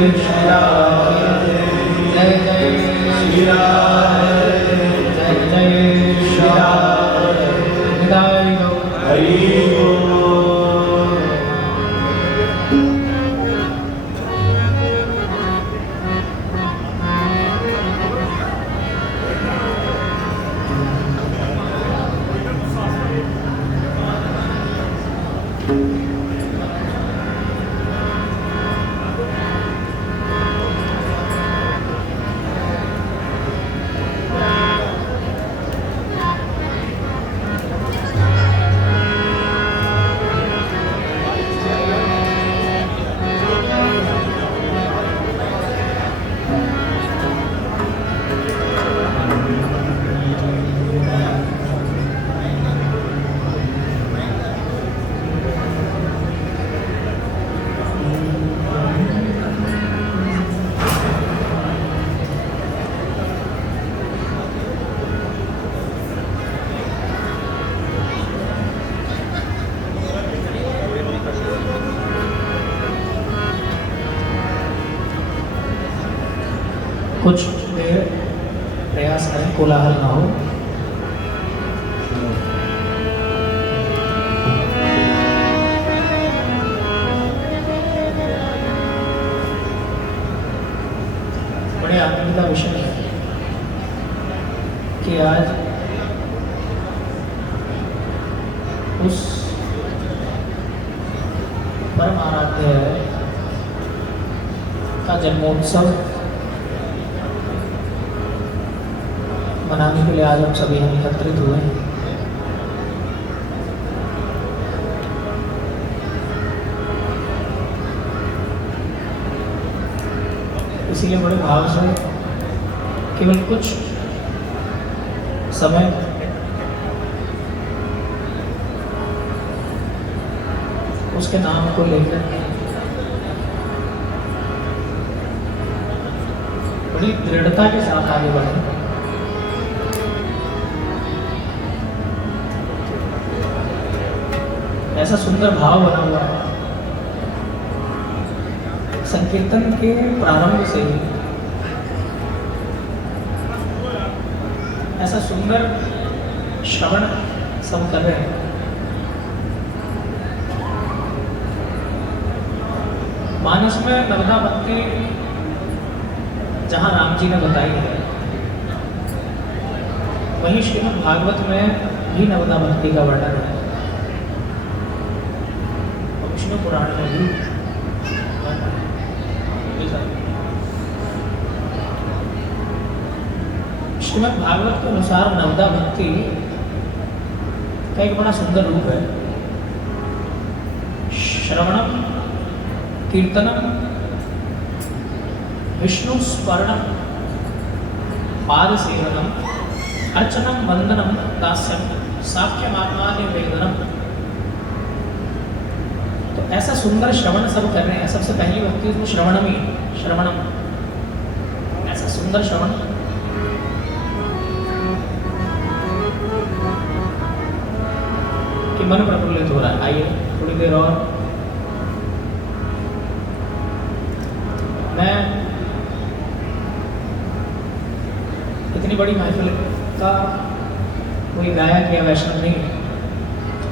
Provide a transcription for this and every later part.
श्री राम जय जय श्री राम जय जय श्री राम विदाई हो हरि कुछ देर प्रयास करें, कोलाहल ना हो। बड़े आनंद का विषय है कि आज उस परम आराध्य का जन्मोत्सव मनाने के लिए आज हम सभी हम एकत्रित हुए हैं। इसीलिए बड़े भाव से केवल कुछ समय उसके नाम को लेकर बड़ी दृढ़ता के साथ आगे बढ़े। ऐसा सुंदर भाव बना हुआ है संकीर्तन के प्रारंभ से ही। ऐसा सुंदर श्रवण सब कर रहे हैं। मानस में नवदा भक्ति जहाँ राम जी ने बताई है, वहीं श्रीमद् भागवत में भी नवदा भक्ति का वर्णन है। विष्णु पुराण में भी श्रीमद् भागवत के अनुसार नवदा भक्ति का एक बड़ा सुंदर रूप है। श्रवणम कीर्तनम विष्णु स्मरणम पाद सेवनम अर्चनम वंदनम दास्यम साख्यमात्मान्य वेदनम। तो ऐसा सुंदर श्रवण सब कर रहे हैं। सबसे पहली भक्ति उसमें श्रवणम ही, श्रवणम, ऐसा सुंदर श्रवण। कि मन प्रफुल्लित हो रहा है। आइए थोड़ी देर और। मैं इतनी बड़ी महफिल का कोई गायक या वैष्णव नहीं है।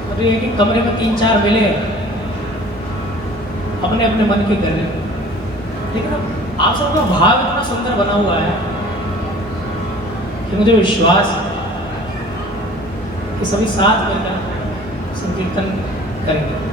तो ये कि कमरे में 3-4 मिले अपने अपने मन की कर रहे हैं, लेकिन आप सबका भाव इतना सुंदर बना हुआ है कि मुझे विश्वास है कि सभी साथ मिलकर संकीर्तन करेंगे।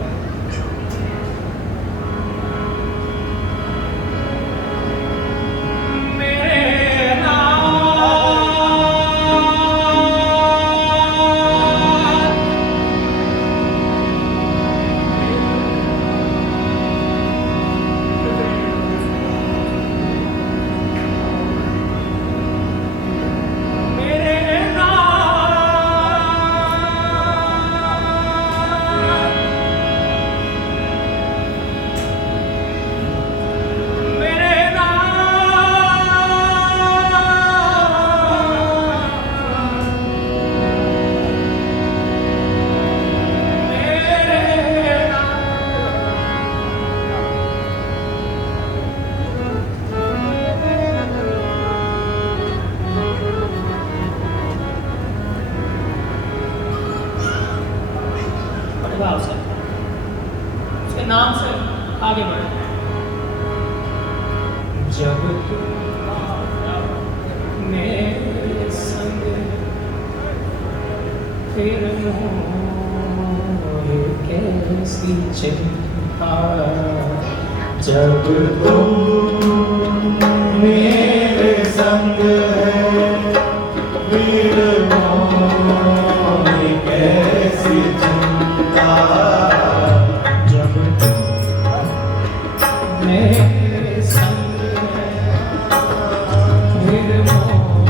जब तुम मेरे संग फिर मोहे कैसी चिंता, जब तुम मेरे संग है फिर मोहे कैसी चिंता, जब तुम मेरे संग है फिर मोहे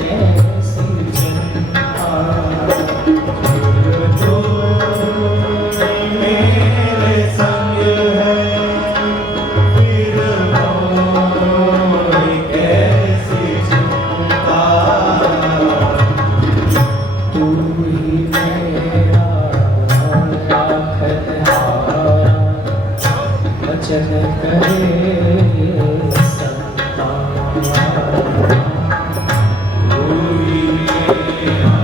कैसी चिंता, जब तुम मेरे संग है फिर मोहे कैसी चिंता, तू ही मेरा राखनहारा, वचन करे संतान। तू ही मेरा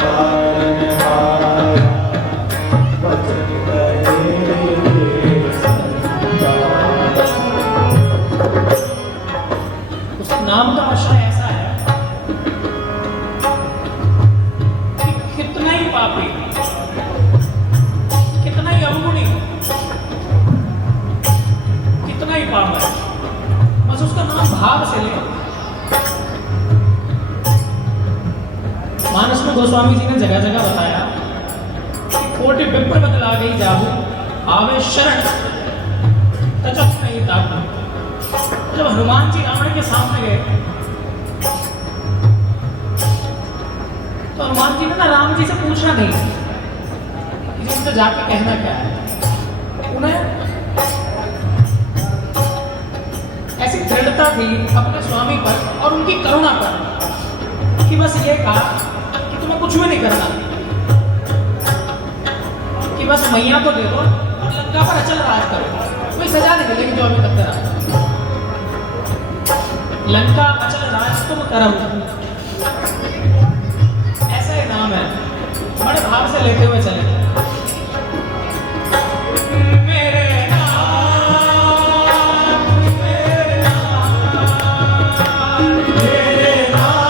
पालनहारा, वचन करे संतान। उस नाम का आशय ऐसा है कि कितना ही पापी, कितना ही अवगुणी, कितना ही पापी, बस उसका नाम भाव से ले। मानस में गोस्वामी जी ने जगह जगह बताया कि कोटि विप्र बदला गई जाहू, आवे शरण तजक नहीं तापू। जब हनुमान जी रावण के सामने गए तो हनुमान जी ने ना राम जी से पूछना नहीं कि जिससे जाके कहना क्या है, उन्हें ऐसी दृढ़ता थी अपने स्वामी पर और उनकी करुणा पर कि बस ये कहा कि तुम्हें कुछ भी नहीं करना, कि बस मैया को दे दो और लंका पर अचल राज करो, कोई सजा नहीं मिलेगी जो अभी तक करा। लंका अचल राज तुम करो, ऐसा ही नाम है। बड़े भाव से लेते हुए चले। मेरे नाम, मेरे नाम, मेरे नाम,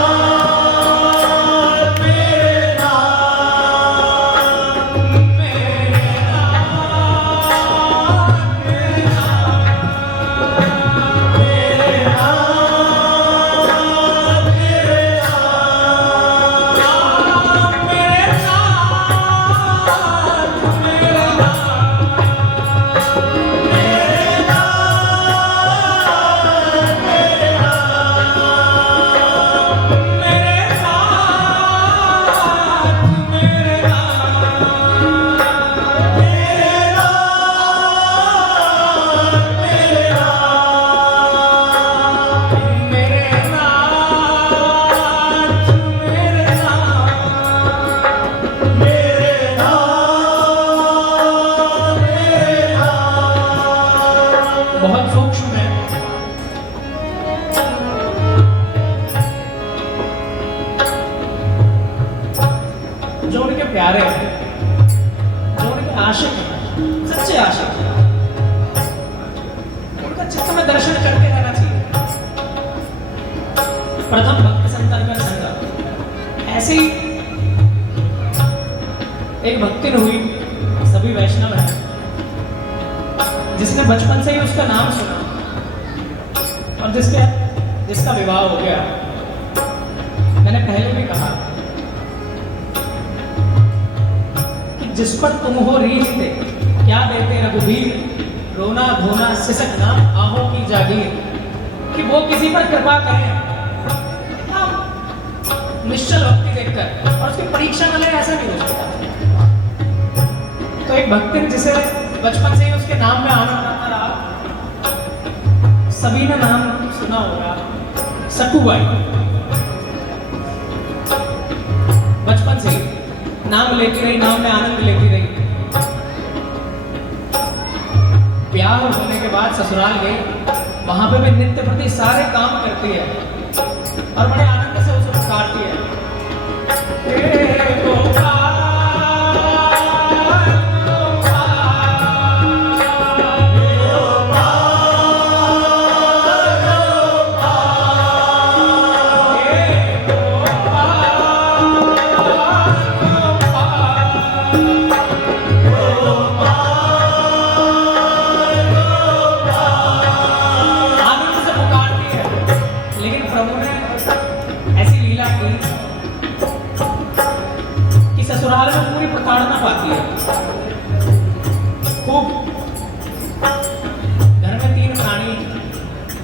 मेरे नाम, मेरे नाम, मेरे नाम, मेरे नाम, मेरे बहुत सूक्ष्म है। जो उनके प्यारे हैं, जो उनके आशिक हैं, सच्चे आशिक हैं, उनका चित्त में दर्शन करके रहना चाहिए। प्रथम भक्त संतर्पण संगम, ऐसे ही एक भक्ति हुई, सभी वैष्णव हैं, जिसने बचपन से ही उसका नाम सुना और जिसका विवाह हो गया। मैंने पहले भी कहा कि जिस पर तुम हो रीझते, क्या देते रघुवीर, रोना धोना सिसकना आहों की जागीर, कि वो किसी पर कृपा करें निश्चल भक्ति देखकर, और उसकी परीक्षा न ले, ऐसा नहीं हो सकता। तो एक भक्ति जिसे बचपन से ही उसके नाम में आनंद आता रहा, सभी ने नाम सुना होगा, सटूबाई। बचपन से ही नाम लेती रही, नाम में आनंद लेती रही। ब्याह होने के बाद ससुराल गई, वहां पे भी नित्य प्रति सारे काम करती है और बड़े आनंद से उसे पुकारती है।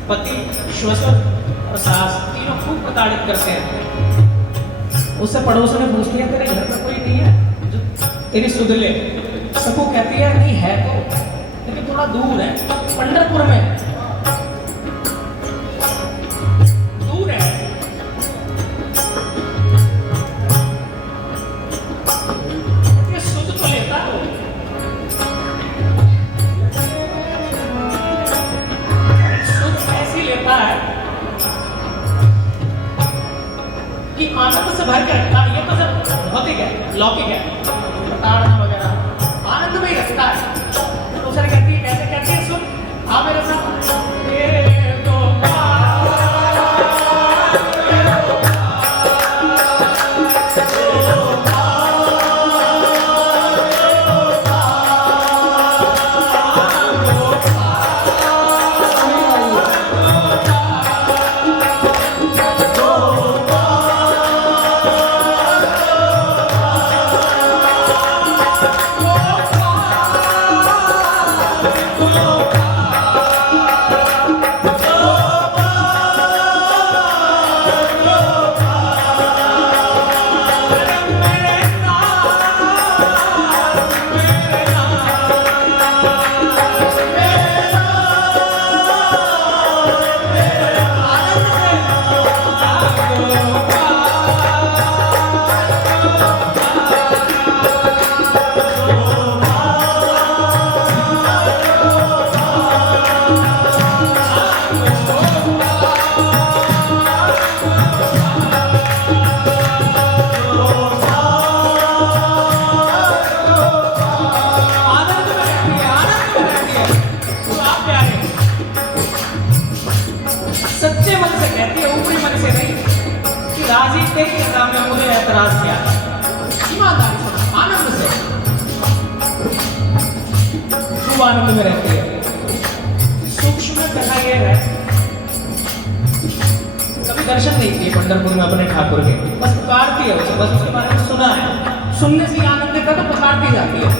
पति, श्वशुर और सास तीनों खूब प्रताड़ित करते हैं। उससे पड़ोस ने पूछती है तेरे घर पर कोई नहीं है जो तेरी सुध ले? सबको कहती है नहीं है तो, लेकिन थोड़ा दूर है, पंढरपुर में है, दूर है। ये सुध तो लेता हो, सुध ऐसी लेता है कि आनंद से भर के रखता है। ये तो सब भौतिक है, लौकिक है, प्रताड़ना वगैरह आनंद में ही रखता है। तो सर कहती है, कैसे कहती है? सुन, आ मेरे साथ। सच्चे मन से कहती है, ऊपरी मन से नहीं कि राजी तेरी काम में मुझे ऐतराज किया। ईमानदारी से, आनंद से, खूब आनंद में रहती है। सूक्ष्म में कहा यह है, कभी दर्शन नहीं किए पंढरपुर में अपने ठाकुर के, बस पुकारती है उसे, बस उसके बारे में सुना है, सुनने से आनंद देता तो पुकारती जाती है।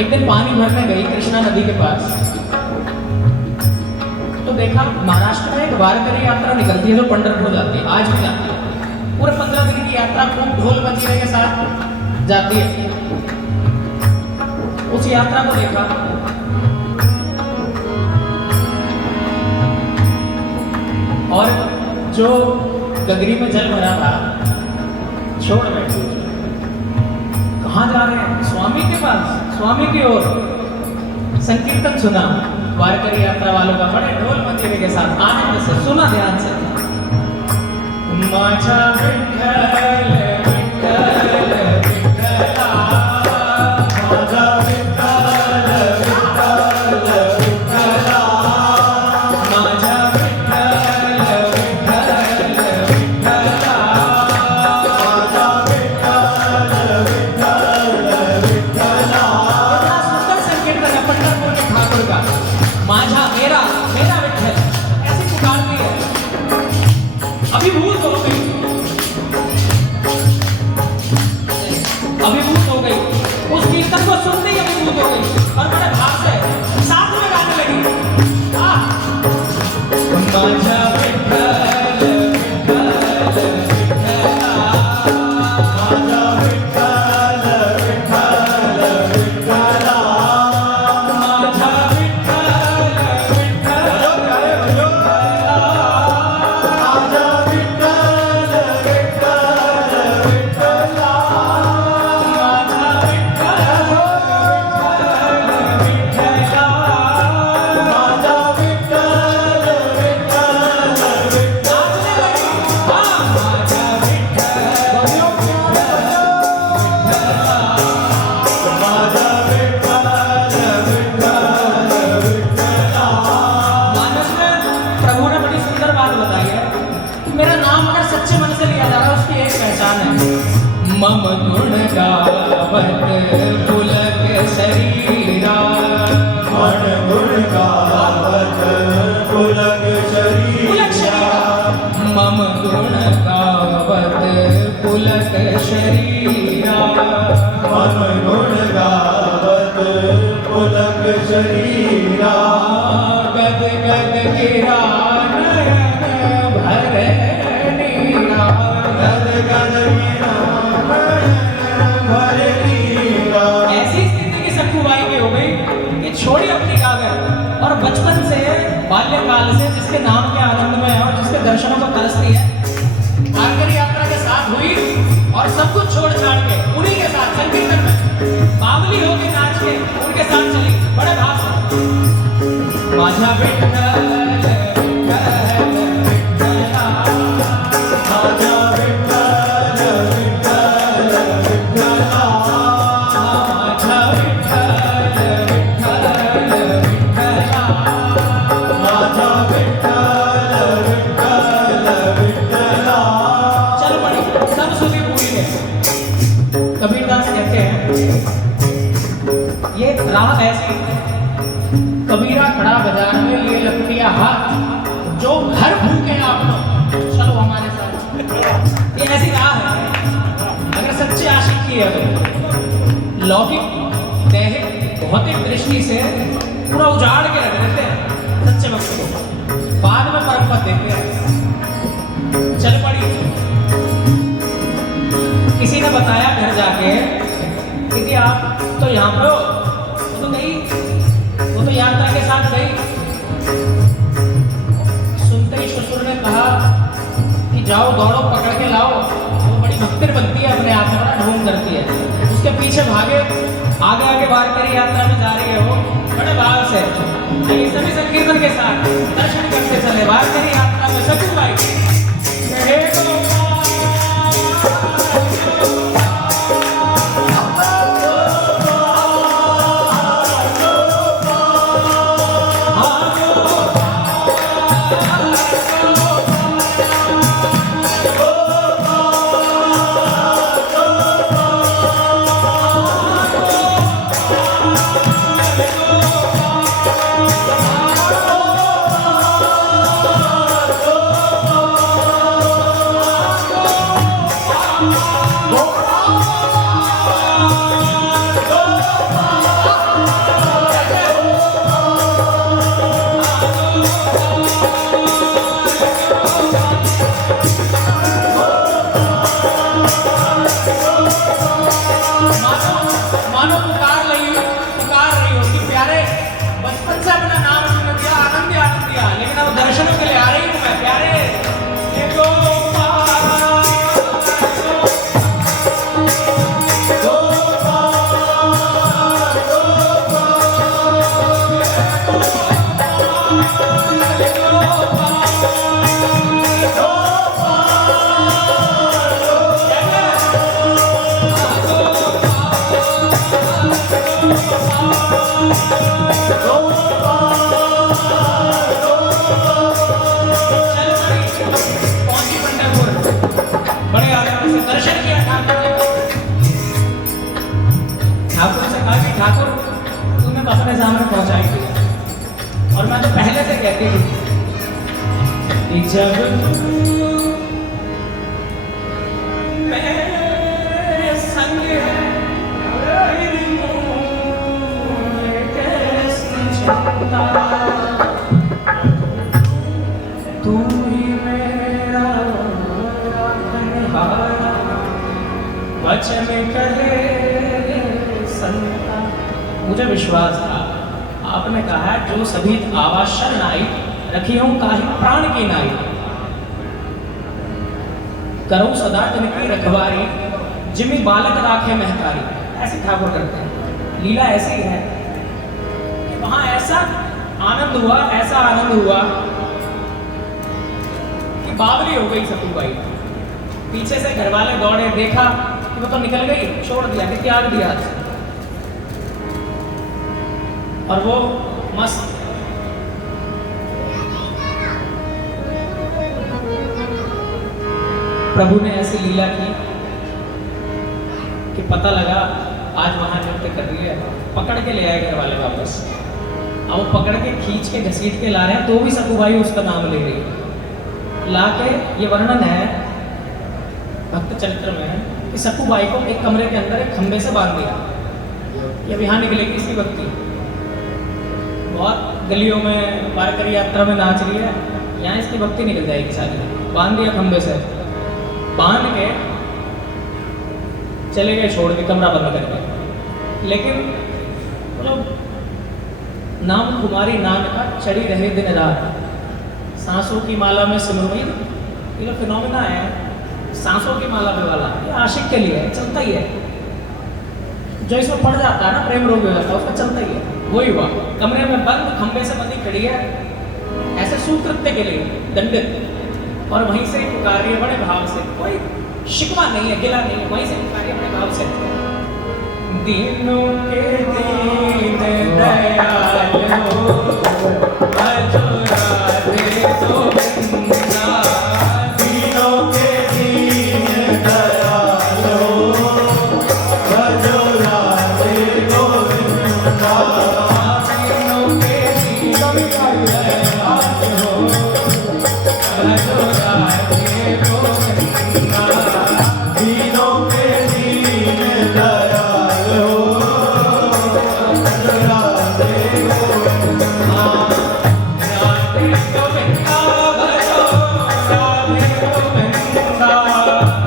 एक दिन पानी भरने गई कृष्णा नदी के पास, तो देखा महाराष्ट्र में एक वारकरी यात्रा निकलती है जो पंढरपुर जाती है, आज भी जाती है। पूरे 15 दिन की यात्रा खूब ढोल मंजीरे के साथ जाती है। उस यात्रा को देखा, और जो गगरी में जल भरा था छोड़ बैठे। कहाँ जा रहे हैं? स्वामी के पास, स्वामी की ओर। संकीर्तन सुना वारकरी यात्रा वालों का, बड़े ढोल मंजीरे के साथ आनंद से सुना, ध्यान से। माझा विठ्ठल विठ्ठल विठ्ठला, माझा विठ्ठल विठ्ठल विठ्ठला, माझा विठ्ठल विठ्ठल विठ्ठला, माझा विठ्ठल विठ्ठल विठ्ठला। बड़ा सुंदर संकीर्तन है पंढरपुर के ठाकुर का। माझा, मेरा, मेरा विठ्ठल, ऐसी पुकारती है। अभिभूत हो गई, अभिभूत हो गई, उस कीर्तन को सुनते ही अभिभूत हो गई और बड़े भाव से साथ में गाने लगी। माझा विठ्ठल विठ्ठल विठ्ठला, माझा विठ्ठल विठ्ठल विठ्ठला, माझा विठ्ठल विठ्ठल माझा विठ्ठल विठ्ठल विठ्ठला, माझा विठ्ठल विठ्ठला, माझा विठ्ठल विठ्ठल विठ्ठला। माझा माझा विठ्ठल विठ्ठल विठ्ठला। मानस में प्रभु ने बड़ी सुंदर बात बताई है कि मेरा नाम अगर सच्चे मन से लिया जा रहा है, उसकी एक पहचान है। मम गुण गावत पुलक शरीरा, मन गुण गावत पुलक शरीरा, मम गुण गावत पुलक शरीरा, मन गुण गावत पुलक शरीरा गद गद गिरा नयन भर नीरा गद गद गिरा नयन भर नीरा। ऐसी स्थिति की सखुबाई की हो गई कि छोड़ी अपनी कागर और बचपन से बाल्यकाल से जिसके नाम के आनंद में है और जिसके दर्शनों को तरसती है, वारकरी यात्रा के साथ हुई और सब कुछ छोड़ छाड़ के उन्हीं के साथ संकीर्तन में बावली होके नाच के उनके साथ चली बड़े भाव से। माझा विठ्ठल विठ्ठल विठ्ठला, माझा विठ्ठल विठ्ठल विठ्ठला, माझा विठ्ठल विठ्ठल विठ्ठला, माझा विठ्ठल विठ्ठल विठ्ठला। चल पड़ी सब सुधी पूरी है। कबीरदास कहते हैं ये राह ऐसी, कबीरा खड़ा बाजार में लिए लकड़िया हाथ, जो घर भूखे आपको चलो हमारे साथ। ये ऐसी राह है अगर सच्चे आशिक की है तो लौकिक दैहिक भौतिक दृष्टि से पूरा उजाड़ के रख देते हैं सच्चे भक्त को, बाद में परम पद देते हैं। चल पड़ी, किसी ने बताया घर जाके कि आप तो यहाँ पर हो, वो तो गई, वो तो यात्रा के साथ गई। सुनते ही ससुर ने कहा कि जाओ दौड़ो पकड़ के लाओ, वो बड़ी भक्तिर बनती है अपने आप में, बड़ा ढोंग करती है। उसके पीछे भागे, आगे आगे वारकरी यात्रा में जा रही है वो बड़े भाव से। ये सभी संकीर्तन के साथ दर्शन करते चले वारकरी यात्रा में सखुबाई। मानो पुकार रही हो कि प्यारे बचपन से अपना नाम सुन दिया, आनंद दिया, लेकिन अब दर्शनों के लिए आ रही हूँ मैं प्यारे। ठाकुर तुम्हें अपने सामने पहुंचाएंगे और मैं तो पहले से कहती हूँ कि जब मेरे संग है तू ही मेरा वचन कहे संता। मुझे विश्वास था आपने कहा जो सभी आवासन नाई रखी हूं काही प्राण की नाई, करो सदा जिनकी रखवारी जिमी बालक राखे महतारी। ऐसे ठाकुर करते हैं, लीला ऐसी है कि वहां ऐसा आनंद हुआ, ऐसा आनंद हुआ कि बावली हो गई सखुबाई। पीछे से घर वाले दौड़े, देखा कि वो तो निकल गई, छोड़ दिया कि त्याग दिया, और वो मस्त प्रभु ने ऐसी लीला की कि पता लगा आज वहां नृत्य कर रही है, पकड़ के ले आए घर वाले वापस। अब वो पकड़ के खींच के घसीट के ला रहे हैं तो भी सखुबाई उसका नाम ले रही है। ला के ये वर्णन है भक्त चरित्र में कि सखुबाई को एक कमरे के अंदर एक खंबे से बांध दिया, ये अब यहाँ निकलेगी इसकी भक्ति। बहुत गलियों में वारकरी यात्रा में नाच रही है, यहाँ इसकी भक्ति निकल जाएगी सारी। बांध दिया खंबे से, बांध के चले गए, छोड़ के कमरा बंद करके। लेकिन मतलब नाम कुमारी नाम का चढ़ी रहे दिन रात, सांसों की माला में सिमरनी, ये जो फिनोमिना है सांसों की माला पे वाला, ये आशिक के लिए है, चलता ही है। जो इसमें पड़ जाता है ना प्रेम रोग हो जाता है, उसका चलता ही है। वही हुआ, कमरे में बंद, खंबे से बंदी खड़ी है, ऐसे सुकृत्य के लिए दंडित, और वहीं से पुकारिए बड़े भाव से, कोई शिकवा नहीं है, गिला नहीं है, वहीं से पुकारिए बड़े भाव से। दीनों के दीन दयालो भजो राधे गोविंदा, दीनों के दीन दयालो भजो राधे गोविंदा, दीनों के दीन दयालो भजो राधे गोविंदा, दीनों के दीन दयालो भजो राधे गोविंदा, राधे गोविंदा भजो राधे गोविंदा।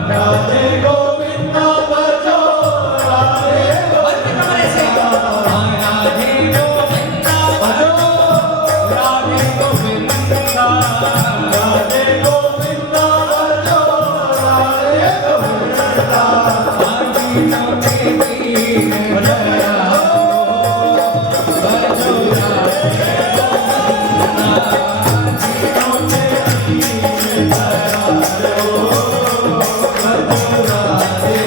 राधे गोविंदा भजो राधे बंद कमरे से राधे गोविंदा भजो राधे गोविंदा, राधे गोविंदा भजो राधे गोविंदा, दीनों के दीन दयालो भजो राधे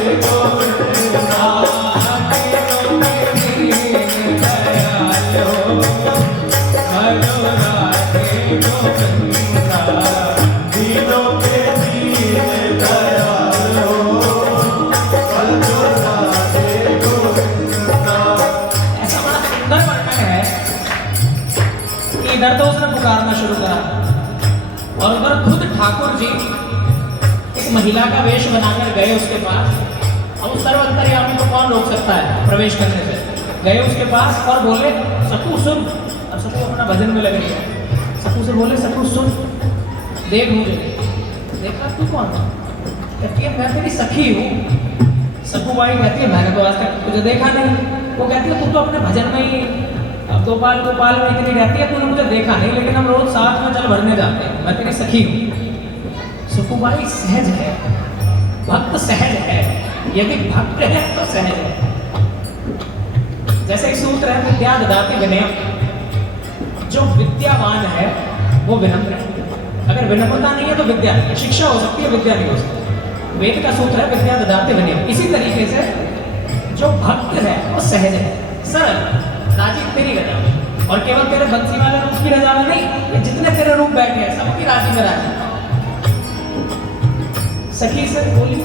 दीनों के दीन दयालो भजो राधे गोविंदा। ऐसा बड़ा सुंदर वर्णन है कि इधर तो उसने पुकारना शुरू करा और उधर खुद ठाकुर जी एक महिला का वेश बनाकर गए उसके पास। अब उस सर्वंतर्यामी को कौन रोक सकता है प्रवेश करने से? गए उसके पास और बोले, सकू सुन। अब सकू अपना भजन में लग रही है। सकू से बोले, सकू सुन, देख मुझे। देखा, तू कौन? कहती है, मैं तेरी सखी हूँ। सकू बाई कहती है, मैंने तो आज तक तुझे देखा नहीं। वो कहती है, तू तो अपने भजन में ही अब गोपाल गोपाल में इतनी रहती है, तूने मुझे देखा नहीं, लेकिन हम रोज साथ में जल भरने जाते हैं, मैं तेरी सखी हूँ। सुकुबाई सहज है, भक्त सहज है, यदि भक्त है तो सहज है। जैसे एक सूत्र है, विद्या ददाति विनय, जो विद्यावान है वो विनम्र है। अगर विनम्रता नहीं है तो विद्या नहीं है। शिक्षा हो सकती है, विद्या नहीं हो सकती। वेद का सूत्र है, विद्या ददाति विनय। इसी तरीके से जो भक्त है वो सहज है, सरल, राजी तेरी रजा में, और केवल तेरे बंसी वाले रूप की रजा में नहीं, ये जितने तेरे रूप बैठे हैं सबकी राजी में राजी। सखी से बोली,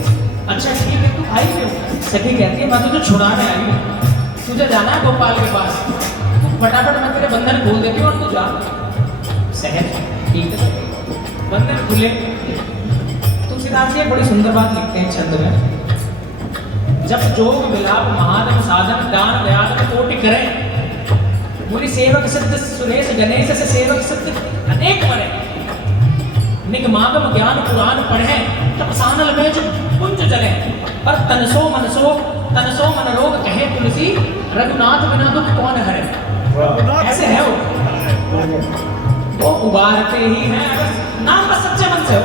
अच्छा ठीक है, तू आई क्यों? सखी कहती है, मैं तुझे छुड़ाने आई हूँ, तुझे जाना है गोपाल के पास, तू फटाफट मैं तेरे बंधन खोल देती हूँ और तू जा। सहज, ठीक है, बंधन खुले। तुलसीदास जी बड़ी सुंदर बात लिखते हैं छंद में, जब जोग विलाप महादम साधन दान व्याध कोटि करें, मुनि सेवक सिद्ध सुरेश गणेश से सेवक सिद्ध अनेक बने, निगमागम ज्ञान पुराण पढ़े, तब सानल में जो कुंज जले, पर तनसो मन रोग कहे तुलसी, रघुनाथ बिना दुख कौन हरे। ऐसे है वो उबारते ही हैं, बस नाम बस सच्चे मन से हो,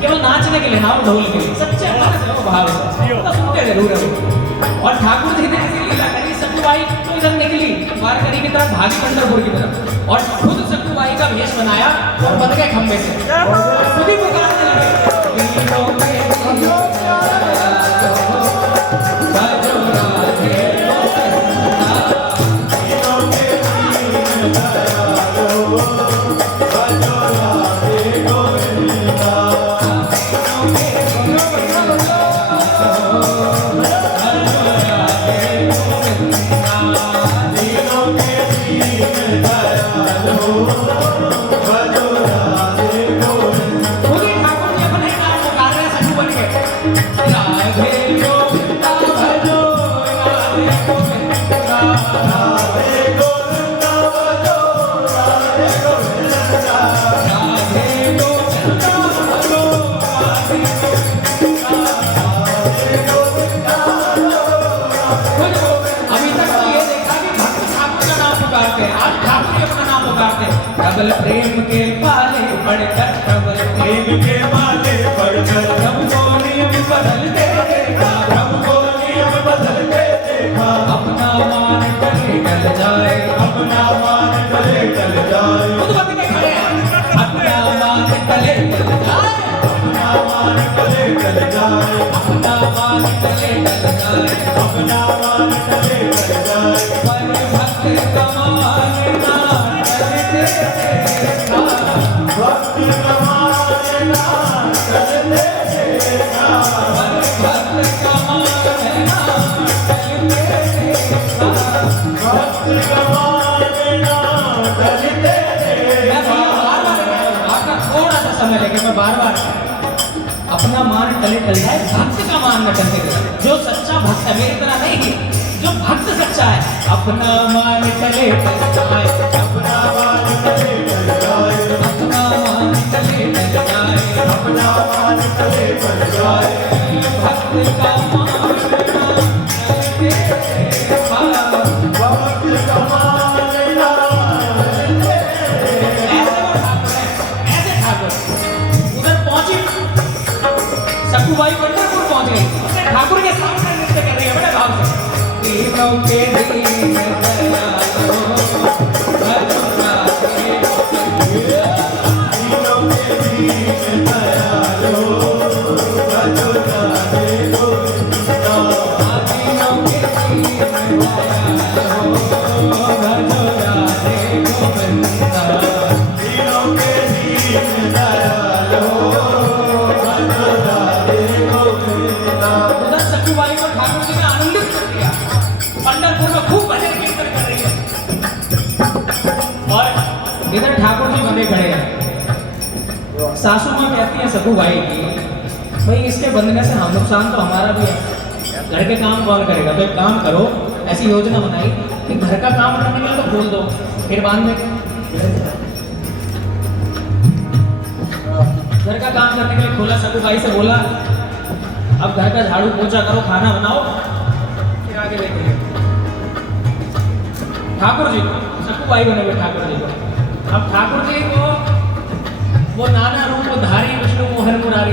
केवल नाचने के लिए ना, वो ढोल के लिए, सच्चे मन से हो, भाव से तो सुनते जरूर है वो। और ठाकुर जी ने ऐसी लीला करी, सकुबाई तो इधर निकली वारकरी की तरफ, भागी पंढरपुर की तरफ, और खुद सकुबाई का वेश बनाया और बन गए खंबे से, खुद ही पुकारने लगे, दीनों के दीन दयालो भजो राधे गोविंदा, दीनों के दीन दयालो भजो राधे गोविंदा, दीनों के दीन दयालो भजो राधे गोविंदा। खुद ही ठाकुर जी अपने नाम पुकार रहे हैं, पुकारते हैं, आज ठाकुर जी अपना नाम पुकारते हैं। प्रबल प्रेम के पाले पढ़कर, प्रबल प्रेम के पाले पढ़कर हमको नियम बदलते देखा, हमको नियम बदलते देखा। अपना मान टले टल जाए, अपना मान टले टल जाए। खुद बत के खड़े हैं, अपना मान टले टल जाए, अपना मान टले टल जाए। अपना मान टले टल जाए, अपना मान टले टल जाए। पर भक्त का मान ना टलते देखा, भक्त कमाए ना टलते देखा। पर भक्त का मान ना टलते देखा। भक्त कमाए ना टलते मैं देखा। आपका थोड़ा सा समय लेके मैं बार-बार अपना मान टले टल जाए, भक्त का मान न टले जाए। जो सच्चा भक्त है, मेरी तरह नहीं, जो भक्त सच्चा है, अपना मान टले टल जाए, अपना मान टले टल जाए। अपना मान टले टल जाए, अपना मान टले टल जाए। भक्त का मान न टले देखा। भक्त कमाए ना टलते ऐसे वो ठाकुर है, ऐसे ठाकुर उधर पहुंची, सखुबाई पंढरपुर पहुंच गई, उसने ठाकुर के सामने नृत्य कर रही है बड़े भाव से। तीनों के दीन दयालो, भजोरा के तीनों के दीन दयालो, भजोरा दे गोविंदा। तीनों के दीन दयालो, भजोरा दे गोविंदा। तीनों के दीन दयालो, भजोरा दे गोविंदा। उधर सखुबाई को ठाकुर जी ने आनंदित कर दिया, पंढरपुर में खूब भजन कीर्तन कर रही है, और इधर ठाकुर जी बंधे खड़े हैं। सासू माँ कहती है सखुबाई की, भाई इसके बंधने से हम नुकसान तो हमारा भी है, घर के काम कौन करेगा? तो एक काम करो, ऐसी योजना बनाई कि घर का काम करने के लिए तो खोल दो, फिर बांध देंगे। घर का काम करने के लिए खोला, सखुबाई से बोला अब घर का झाड़ू पोछा करो, खाना बनाओ, फिर आगे देखेंगे। ठाकुर जी को सखुबाई बने हुए ठाकुर जी को, अब ठाकुर जी को वो नाना रूप धारी विष्णु मोहन मुरारी,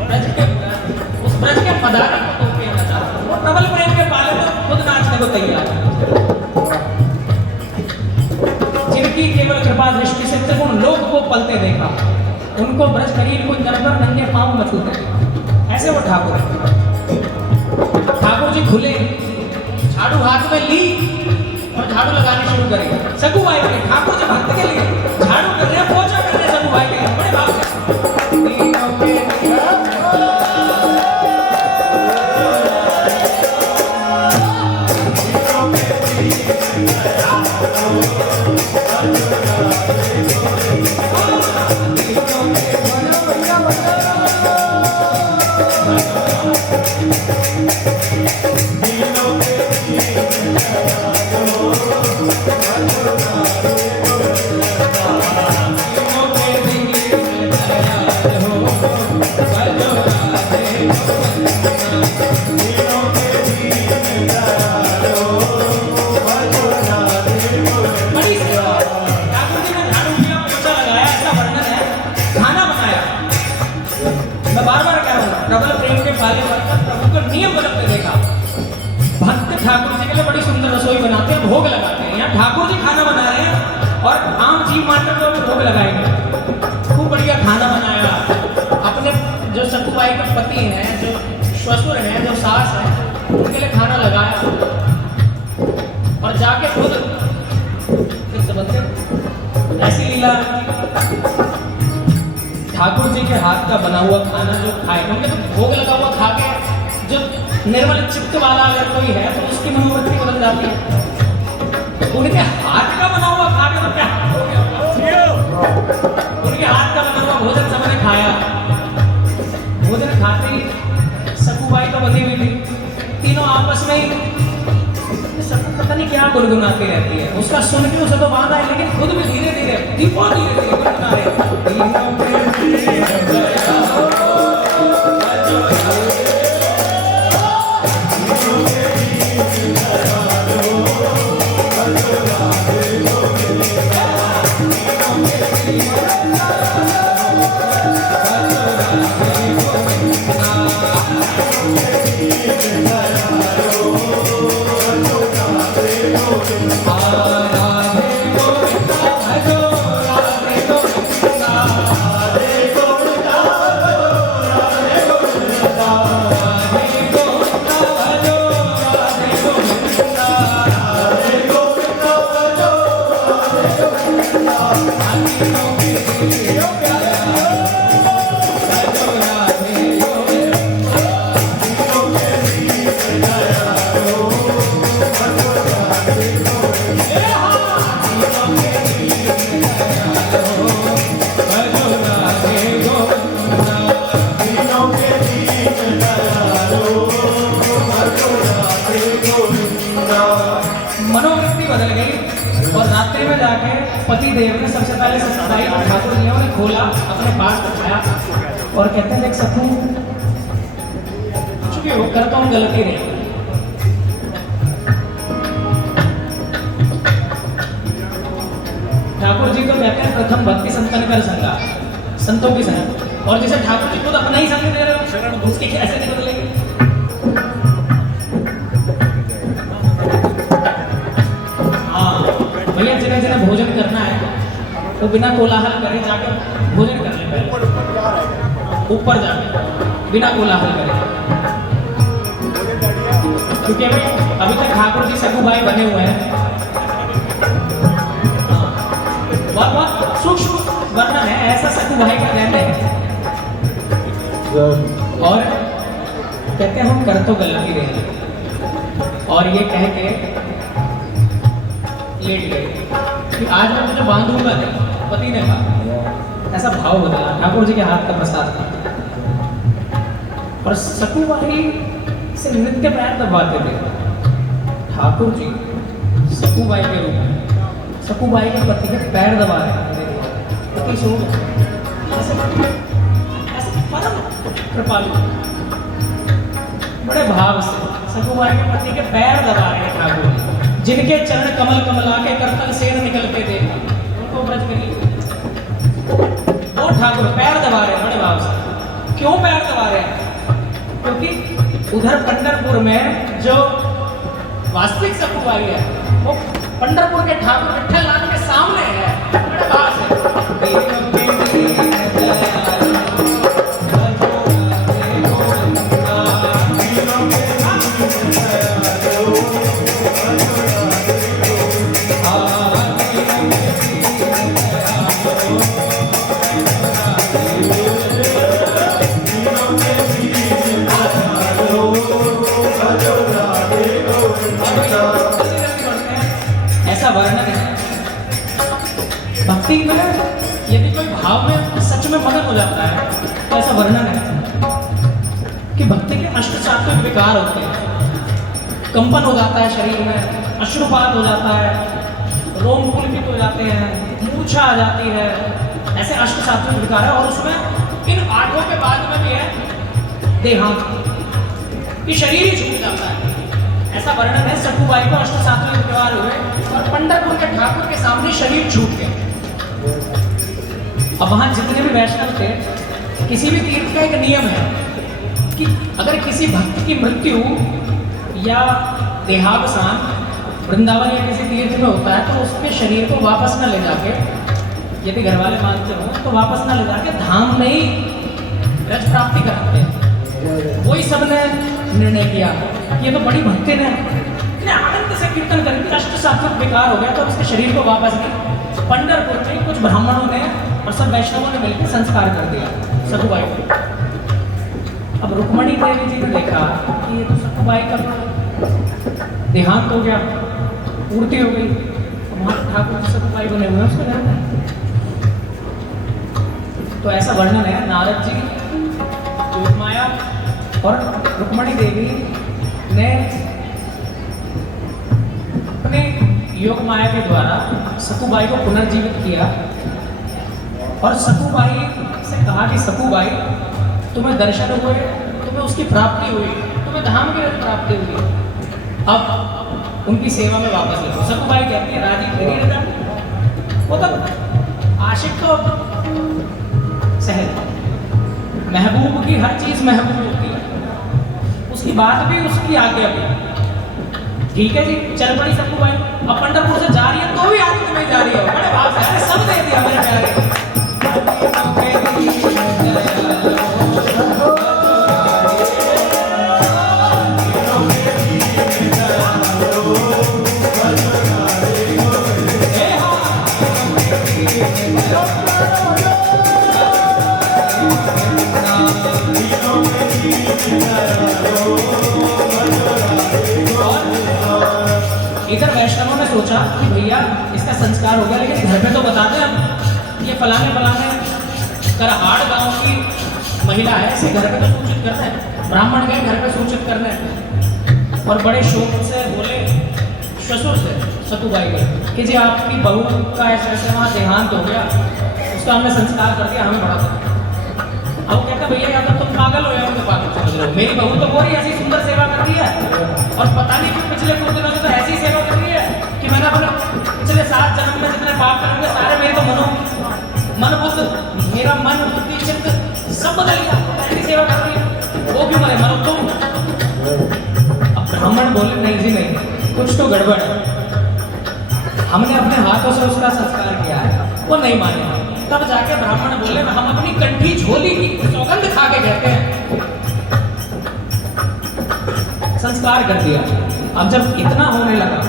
ब्रज के उस ब्रज के पदारी को तो कहना चाहता हूं, वो प्रबल प्रेम के पाले तो खुद नाचने को तैयार है, जिनकी केवल कृपा दृष्टि से त्रिगुण लोक को पलते देखा, उनको ब्रज करीब को नरबर नंगे पांव न छूते, ऐसे वो ठाकुर है। ठाकुर जी खुले, झाड़ू हाथ में ली और झाड़ू लगानी शुरू करी। सखुबाई बने ठाकुर जी भक्त के लिए झाड़ू कर रहे हैं, पोछा कर रहे हैं, सखुबाई के लिए बड़े भाव से। तीनों के बड़ी सेवा। ठाकुर जी ने झाड़ू किया, पोछा लगाया, ऐसा वर्णन है। खाना बनाया, मैं बार-बार कह रहा हूँ, प्रबल प्रेम के पाले बनकर प्रभु का नियम बदलते देखा। भक्त ठाकुर जी के लिए बड़ी सुंदर रसोई बनाते हैं, भोग लगाते हैं। यहाँ ठाकुर जी खाना बना रहे हैं और आम जीव मात्र को भी भोग लगाएंगे। खूब बढ़िया खाना बनाया, अपने जो सखुबाई के पति हैं, जो ससुर हैं, जो सास हैं, उनके लिए खाना लगाया और जाके खुद फिर समझते ऐसी लीला। ठाकुर जी के हाथ का बना हुआ खाना जो खाए, उनके तो भोग लगा हुआ खा के जो निर्मल चित्त वाला अगर कोई है तो उसकी मनोवृत्ति बदल जाती है। उनके हाथ का बना हुआ खा के तो क्या हो गया? उनके हाथ का बना हुआ भोजन सबने खाया। भोजन खाते ही सखुबाई तो बंधी हुई थी, तीनों आपस में ही सखु पता नहीं क्या गुनगुनाती रहती है। उसका सुन के उसे तो बांधा है, लेकिन खुद भी धीरे धीरे गुनगुना रहे। तीनों के दीन दयालो, मनोवृत्ति बदल गई और रात्रि में जाके पति देव ने सबसे पहले सत्ताई ठाकुर जी ने खोला, अपने पास बैठाया और कहते हैं देख सकूं कुछ भी हो कर तो हम गलती नहीं। ठाकुर जी तो कहते हैं प्रथम भक्ति संतन कर संगा, संतों की संग, और जैसे ठाकुर जी खुद अपना ही संग दे रहे हो उसकी कैसे नहीं बदलेगी। भैया जिन्हें जिन्हें भोजन करना है तो बिना कोलाहल करे जाके भोजन कर ले, पहले ऊपर जाके बिना कोलाहल करे, क्योंकि अभी तक ठाकुर जी सकू भाई बने हुए हैं। बहुत सूक्ष्म वर्णन है, ऐसा सकू भाई का रहते हैं और कहते हैं हम कर तो गलती रहे, और ये कह के लेट गए कि आज मैं तुझे बांधूंगा नहीं, पति ने कहा। ऐसा भाव बदला ठाकुर जी के हाथ का प्रसाद था। और सकू भाई से नृत्य पैर दबाते थे ठाकुर जी, सकू भाई के रूप में सकू भाई के पति के पैर दबा रहे हैं, पति सो गए। ऐसे परम कृपालु बड़े भाव से सकू भाई के पति के पैर दबा रहे हैं ठाकुर जी, जिनके चरण कमल कमला के करतल सेन निकलते देखा उनको ब्रज करी। वो ठाकुर पैर दबा रहे हैं बड़े भाव से। क्यों पैर दबा रहे हैं? क्योंकि उधर पंढरपुर में जो वास्तविक सकू भाई है वो पंढरपुर के ठाकुर विठल नाथ के सामने है, बड़े भाव से। ऐसा वर्णन है भक्ति में, यदि कोई भाव में सच में मगन हो जाता है तो ऐसा वर्णन है कि भक्ति के अष्ट सात्विक विकार होते हैं। कंपन हो जाता है शरीर में, अश्रुपात हो जाता है, रोम पुलकित हो जाते हैं, मूर्छा आ जाती है, ऐसे अष्ट सात्विक विकार है। और उसमें इन आठों के बाद में भी है देहांत, कि शरीर ही छूट जाता है। ऐसा वर्णन है सकू बाई को अष्ट सात्विक विकार हुए और पंढरपुर के ठाकुर के सामने शरीर छूट गए। अब वहां जितने भी वैष्णव थे, किसी भी तीर्थ का एक नियम है कि अगर किसी भक्त की मृत्यु या देहावसान वृंदावन या किसी तीर्थ में होता है तो उसके शरीर को वापस न ले जाके, यदि घर वाले मानते हो तो वापस न ले जाके धाम में ही रज प्राप्ति कराते हैं। वही सबने निर्णय किया कि ये तो बड़ी भक्ति ने आनंद से कीर्तन करके अष्ट सात्विक विकार हो गया तो उसके शरीर को वापस नहीं। पंढरपुर में कुछ ब्राह्मणों ने और सब वैष्णवों ने मिलकर संस्कार कर दिया सकुबाई को। अब रुक्मणी देवी जी ने देखा कि ये तो सकुबाई का देहांत हो गया, पूर्ति हो गई, तो वहां ठाकुर सकुबाई बने हुए उसको ध्यान है। तो ऐसा वर्णन है नारद जी, योगमाया और रुक्मणी देवी ने अपने योगमाया के द्वारा सकुबाई को पुनर्जीवित किया और सकुबाई से कहा कि सकुबाई तुम्हें दर्शन हुए, तुम्हें उसकी प्राप्ति हुई, तुम्हें धाम की प्राप्ति हुई, अब उनकी सेवा में वापस लो। सकुबाई कहती है राजी तेरी रजा, वो तब आशिक तो सहज, महबूब की हर चीज महबूब होती है, उसकी बात भी उसकी आज्ञा भी। ठीक है जी, चल पड़ी सकुबाई, अब पंढरपुर से जा रही है तो भी आगे तुम्हें जा रही है, बड़े भाव से सब दे दिया मेरे प्यारे। इधर वैष्णवों ने सोचा कि भैया इसका संस्कार हो गया, लेकिन घर पे तो बता दें हम ये फलाने करहाड़ गांव की महिला है, इसे घर पे तो सूचित करना है। ब्राह्मण गए घर पे सूचित करने और बड़े शोक से बोले ससुर से सतुबाई के कि जी आपकी बहू का ऐसे ऐसे वहाँ देहांत हो गया, उसका हमने संस्कार कर दिया, हमें बड़ा था। अब कहता भैया या तो तुम पागल हो या उनके पागल समझ रहे हो, मेरी बहू तो पूरी ऐसी सुंदर सेवा कर रही है और पता नहीं क्यों पिछले कुछ दिनों से तो ऐसी सेवा कर रही है कि मैंने अपने पिछले 7 जन्म में जितने पाप करेंगे सारे मेरे तो मन बुद्ध, मेरा मन बुद्धि चित्त सब बदल गया, ऐसी सेवा कर रही है, वो क्यों मरे, मरो तुम। अब ब्राह्मण बोले नहीं जी नहीं, कुछ तो गड़बड़ है, हमने अपने हाथों से उसका संस्कार किया है, वो नहीं माने। तब जाके ब्राह्मण बोले हम अपनी कंठी झोली की सौगंध खा के कहते हैं संस्कार कर दिया। अब जब इतना होने लगा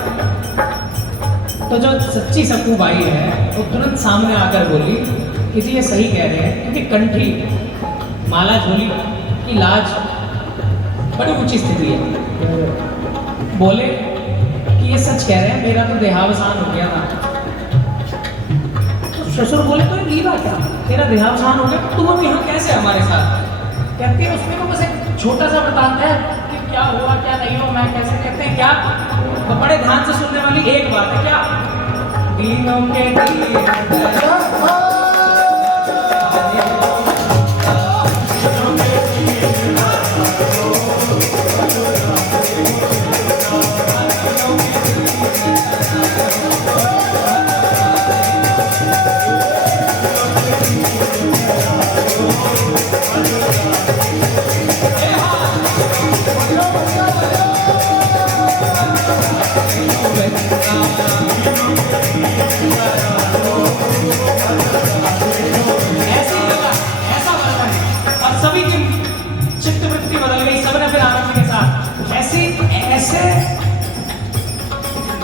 तो जो सच्ची सखूबाई है वो तुरंत सामने आकर बोली कि जी ये सही कह रहे हैं, क्योंकि कंठी माला झोली की लाज बड़ी ऊंची स्थिति है। बोले कि ये सच कह रहे हैं, मेरा तो देहावसान हो गया था। तो ससुर बोले तो ये बात क्या, तेरा देहावसान हो गया, तुम अब यहाँ कैसे हमारे साथ? कहते हैं उसमें तो बस एक छोटा सा बताता है कि क्या हुआ क्या नहीं हुआ, मैं कैसे, कहते हैं क्या, तो बड़े ध्यान से सुनने वाली एक बात है, क्या दीनों के दीन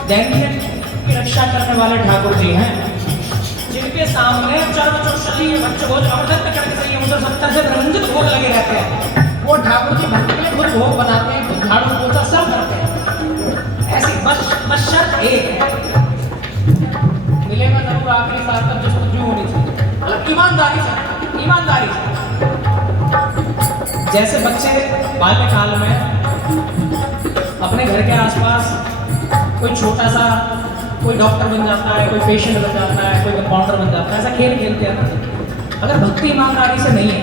दैनिक की रक्षा करने वाले ठाकुर जी हैं, जिनके सामने चर्मचोषली बच्चे को जबरदस्त करके सही 70 से रंजित भोग लगे रहते हैं। वो ठाकुर जी भक्त के लिए खुद भोग बनाते हैं, खुद झाड़ू पोछा सब करते हैं। ऐसी बस शर्त एक है, मिलेगा जरूर आखिरी साल तक जो होनी चाहिए, मतलब ईमानदारी से। जैसे बच्चे बाल्यकाल में अपने घर के आसपास कोई छोटा सा कोई डॉक्टर बन जाता है, कोई पेशेंट बन जाता है, कोई कंपाउंडर बन जाता है, ऐसा खेल खेलते हैं ना। अगर भक्ति ईमानदारी से नहीं है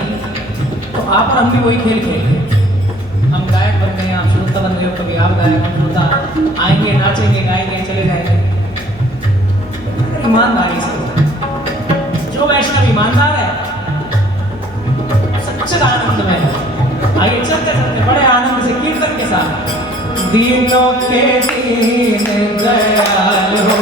तो आप और हम भी वही खेल खेलते हैं। हम गायक बन गए, आप श्रोता बन गए, कभी आप गायक हम श्रोता, आएंगे नाचेंगे गाएंगे चले जाएंगे। ईमानदारी से जो वैष्णव ईमानदार है सच्चे आनंद में है। आइए चलते चलते बड़े आनंद से कीर्तन के साथ दीनों के दीन दयाल हो,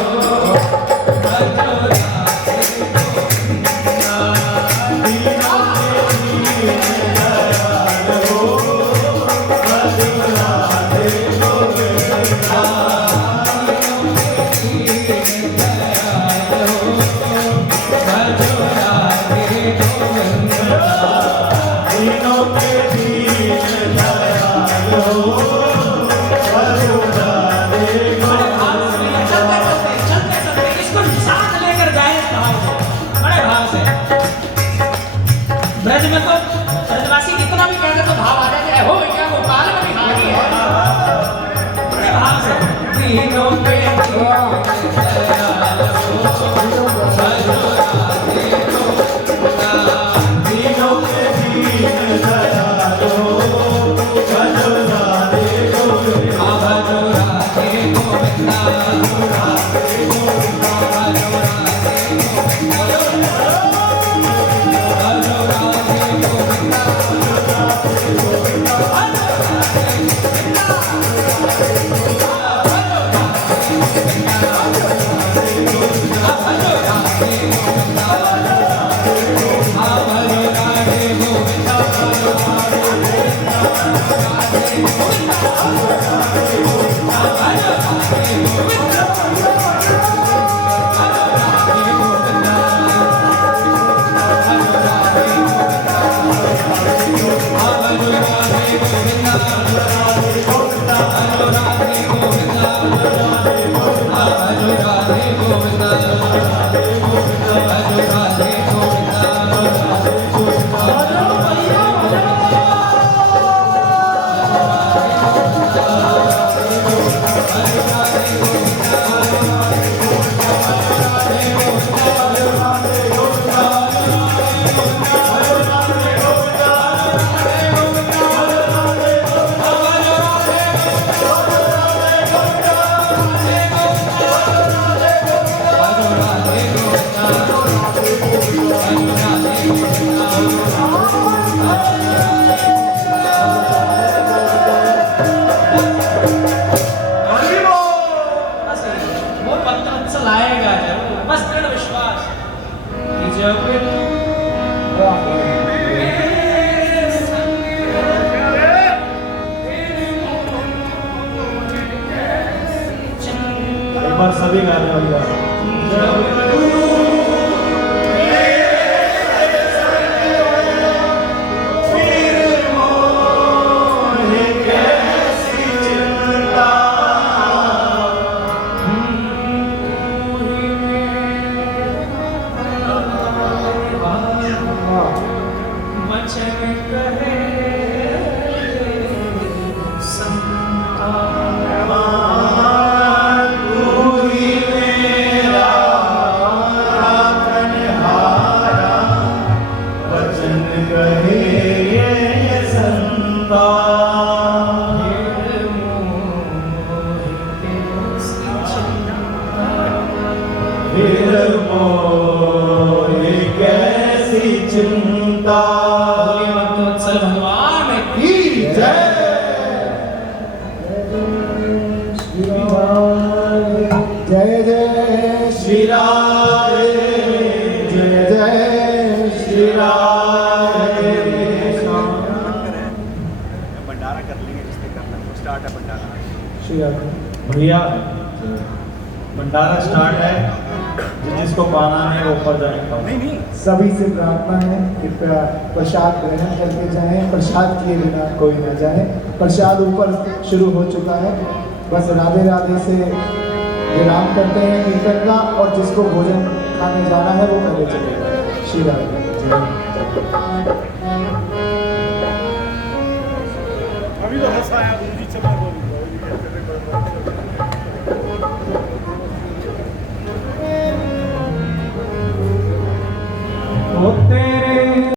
ब्रज में तो ब्रजवासी कितना भी कहते तो भाव आ जाते हैं, हो क्या गोपाल में बिहारी है, बड़े भाव से दीनों के लाएगा जरूर, बस दृढ़ विश्वास कि जब एक बार सभी गाने वाली बात। वचन कहे संता वचन कहे ये संता, फिर मोहि कैसी चिंता। भक्तवत्सल भगवान की जय। जय जय श्री राम, जय जय श्री राम। भंडारा कर लेंगे जिससे करना है, स्टार्ट है भंडारा। श्री राम। भैया भंडारा स्टार्ट है, जिसको पाना है वो ऊपर जाएगा। नहीं सभी से प्रार्थना है कि प्रसाद ग्रहण करके जाएं, प्रसाद किए बिना कोई ना जाए। प्रसाद ऊपर शुरू हो चुका है, बस राधे राधे से विराम करते हैं कीर्तन का, और जिसको भोजन खाने जाना है वो पहले चलेगा। श्री राधे। अभी तो हंसाया गुरुजी से